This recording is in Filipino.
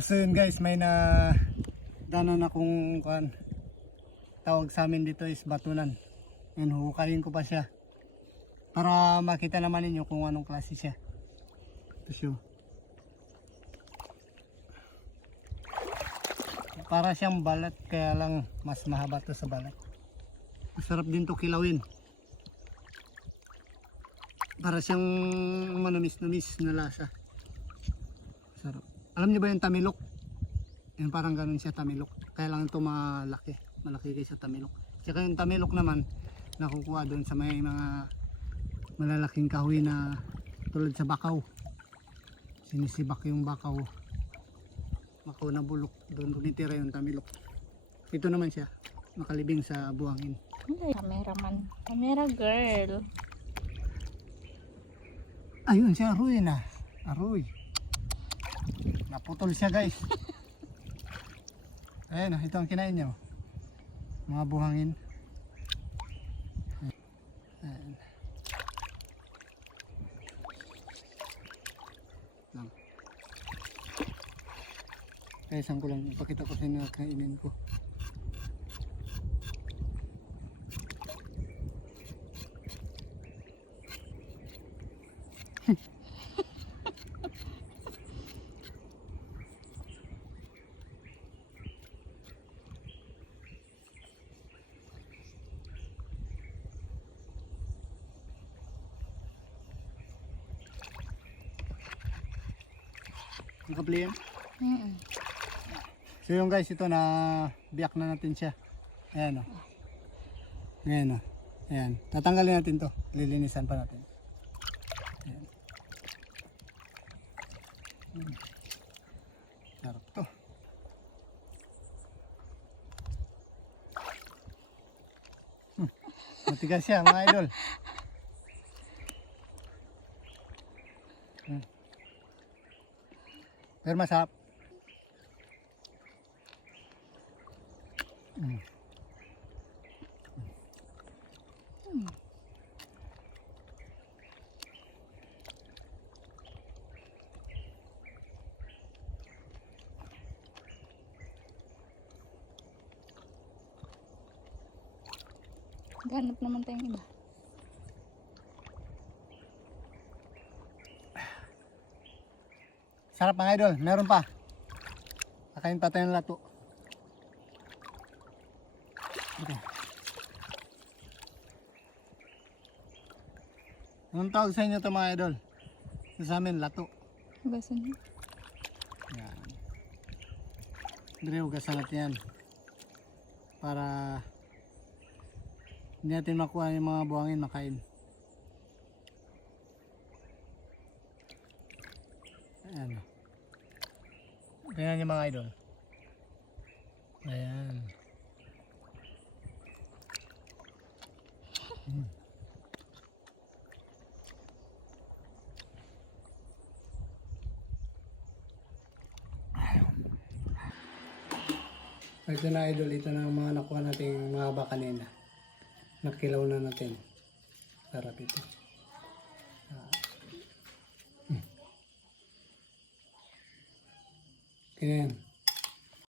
So yun guys, may na danan akong tawag sa amin dito is batunan. Yun, huhukayin ko pa siya para makita naman ninyo kung anong klase siya. Ito siya. Para siyang balat, kaya lang mas mahaba to sa balat. Masarap din to kilawin. Para siyang manumis-numis na lasa. Sarap. Alam niyo ba yung tamilok? Yung parang ganun siya, tamilok. Kaya lang ito malaki. Malaki kaysa tamilok. Tsaka yung tamilok naman, nakukuha doon sa may mga malalaking kahoy na tulad sa bakaw. Sinisibak yung bakaw. Bakaw na bulok. Doon tumitira yung tamilok. Ito naman siya, makalibing sa buhangin. Cameraman. Camera girl. Ayun siya, aroy na. Aroy. Naputol siya guys. Ayan, ito ang kinain niya. Mga buhangin. Ayan. Lang. Kaya isang ko lang, ipakita ko sa inyo ang kainin ko. Nakabli yan? So yung guys, ito na biyak na natin siya. Ayan o. Ayan o. Ayan. Tatanggalin natin to. Lilinisan pa natin. Ayan. Sarap to. Matigas siya mga idol. Pero masarap. Ganap naman tayong iba. Sarap mga idol. Meron pa. Kakain pa tayo ng lato. Okay. Anong tawag sa inyo ito mga idol? Sa amin, lato. Hugasan niyo. Yan. Dre, hugasan natin yan. Para hindi natin makuha yung mga buhangin makain. Ayan. Tingnan niyo mga idol. Ayan. Ito na idol, ito na ang mga nakuha nating mga haba kanina. Nakilaw na natin. Sarap ito. Ganyan.